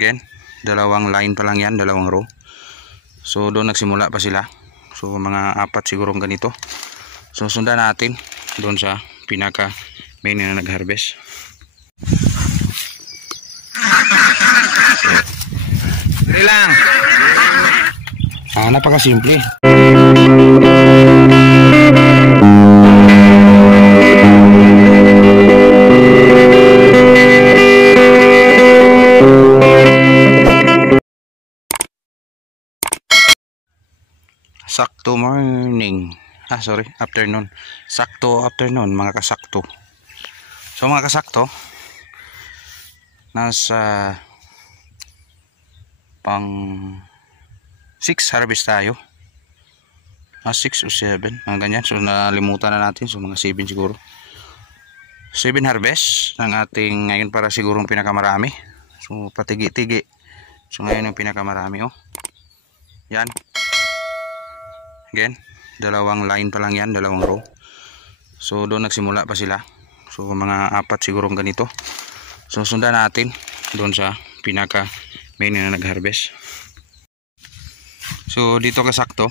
Again, dalawang line pa lang yan, dalawang row. So doon nagsimula pa sila. So mga apat sigurong ganito. So sundan natin doon sa pinaka main na nag-harvest. Dali lang. Napakasimple. Sakto morning. Afternoon. Sakto afternoon mga kasakto. So mga kasakto, nasa pang 6 harvest tayo. 6 o 7, mga ganyan. So nalimutan na natin. So mga 7 siguro. 7 harvest ng ating ngayon para sigurong pinakamarami. So patigi-tigi. So ngayon yung pinakamarami, oh. Yan. Again, dalawang line pa lang yan, dalawang row. So doon nagsimula pa sila. So mga apat sigurong ganito. So sundan natin doon sa pinaka main na nag-harvest. So dito kasakto,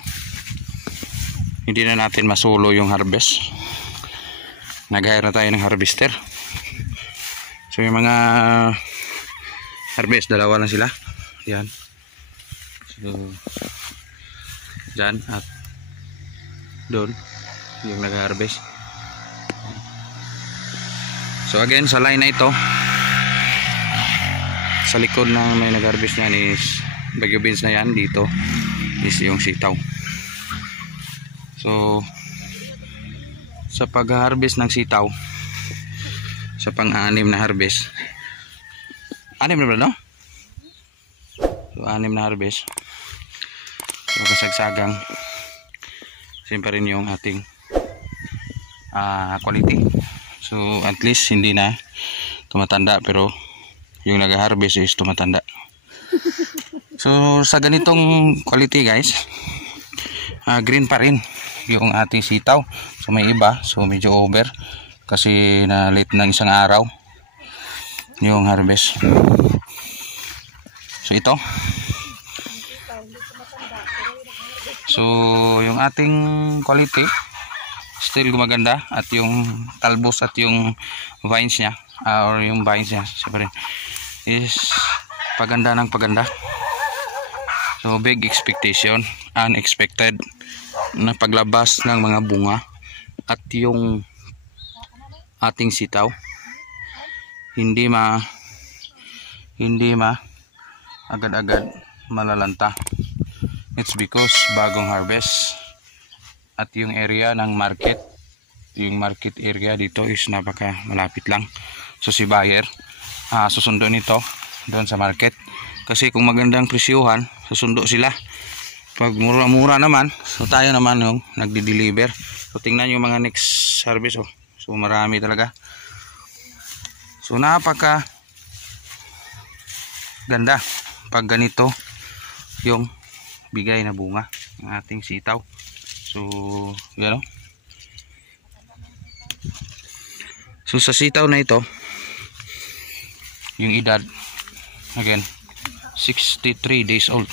hindi na natin masolo yung harvest. Nag-hire na tayo ng harvester. So yung mga harvest, dalawa lang sila. Yan. So dyan at doon yung nag-harvest. So again, sa line na ito, sa likod ng may nag-harvest niyan is Baguio beans na yan. Dito is yung sitaw. So sa pag-harvest ng sitaw, sa pang-anim na harvest, 6 na ba, no? So 6 na harvest, so kasagsagang same pa rin yung ating quality. So at least hindi na tumatanda, pero yung nag-harvest is tumatanda. So sa ganitong quality guys, green pa rin yung ating sitaw. So may iba, so medyo over kasi na late ng isang araw yung harvest. So ito, so yung ating quality still gumaganda, at yung talbos at yung vines niya or yung vines niya siyempre is paganda ng paganda. So big expectation, unexpected na paglabas ng mga bunga at yung ating sitaw hindi agad-agad malalanta. It's because bagong harvest at yung area ng market, yung market area dito is napaka malapit lang. So si buyer susundo nito doon sa market, kasi kung magandang presyuhan susundo sila. Pag mura-mura naman, so tayo naman yung nagdi-deliver. So tingnan yung mga next harvest, oh. So marami talaga. So napaka ganda pag ganito yung bigay na bunga ng ating sitaw. So yan, oh. So sa sitaw na ito, yung edad again 63 days old.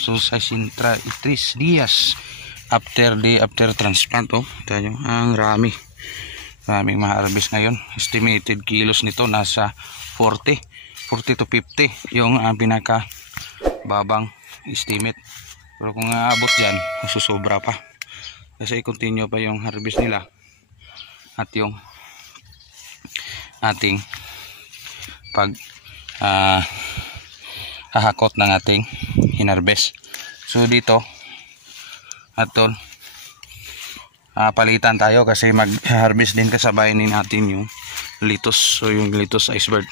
So sa 3 days after transplant, oh. Tayo ang raming ma-harvest ngayon. Estimated kilos nito nasa 40 to 50 yung pinaka babang estimate. Pero kung aabot dyan, susobra pa kasi continue pa yung harvest nila at yung ating pag hahakot ng ating hinarvest. So dito aton palitan tayo kasi mag-harvest din kasabay din natin yung lettuce. So yung lettuce iceberg,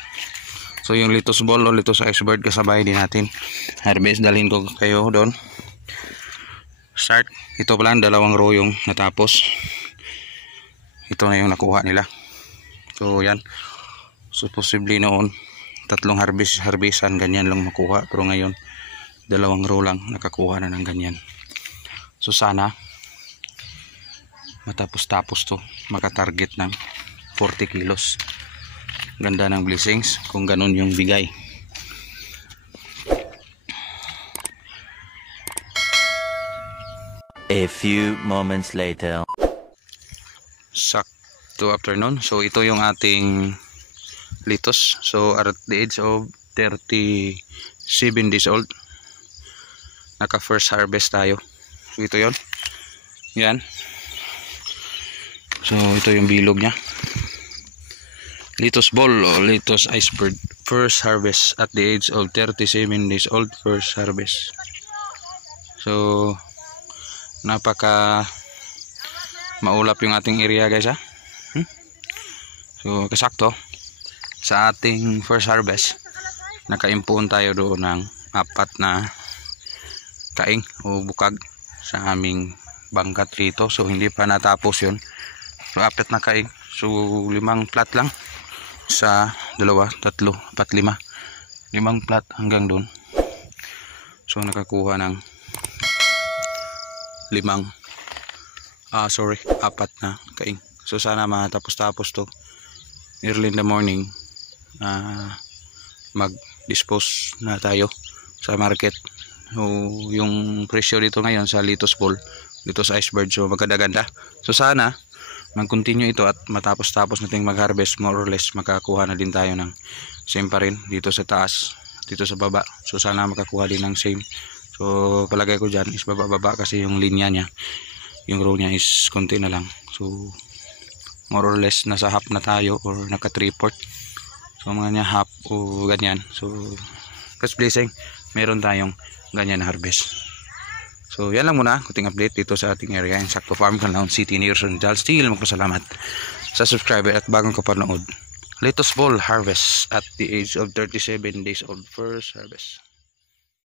so yung lettuce ball o lettuce iceberg kasabay din natin harvest. Dalhin ko kayo doon. Start, ito pala 2 row yung natapos, ito na yung nakuha nila. So yan, so possibly noon 3 harvestan ganyan lang makuha, pero ngayon 2 row lang nakakuha na ng ganyan. So sana matapos-tapos to, makatarget ng 40 kilos. Ganda ng blessings kung ganun yung bigay. A few moments later. Sakto afternoon. So ito yung ating litos. So at the age of 37 days old, naka first harvest tayo. So ito yon. Yan. So ito yung bilog nya. Litos ball o litos iceberg. First harvest at the age of 37 days old. First harvest. So napaka maulap yung ating area guys ha. So kasakto sa ating first harvest, nakaimpon tayo doon ng 4 na kaing o bukag sa aming bangkat rito. So hindi pa natapos yun. So 4 na kaing. So 5 plat lang sa 2, 3, 4, 5 plat hanggang doon. So nakakuha ng 4 na kaing. So sana matapos-tapos to early in the morning. Mag-dispose na tayo sa market. So yung presyo dito ngayon sa litos ball, litos iceberg, so magkadaganda. So sana mag-continue ito at matapos-tapos nating mag-harvest, more or less makakuha na din tayo ng same pa rin dito sa taas, dito sa baba. So sana makakuha din ng same. So palagay ko dyan is baba-baba kasi yung linya niya, yung row niya is konti na lang. So more or less nasa half na tayo or naka 3/4. So mga niya half o ganyan. So God's blessing, meron tayong ganyan na harvest. So yan lang muna, kuting update dito sa ating area in Sakto Farm, Canlaon City, near Sunjal. Still magpasalamat sa subscriber at bagong kapanood. Litos ball harvest at the age of 37 days old, first harvest.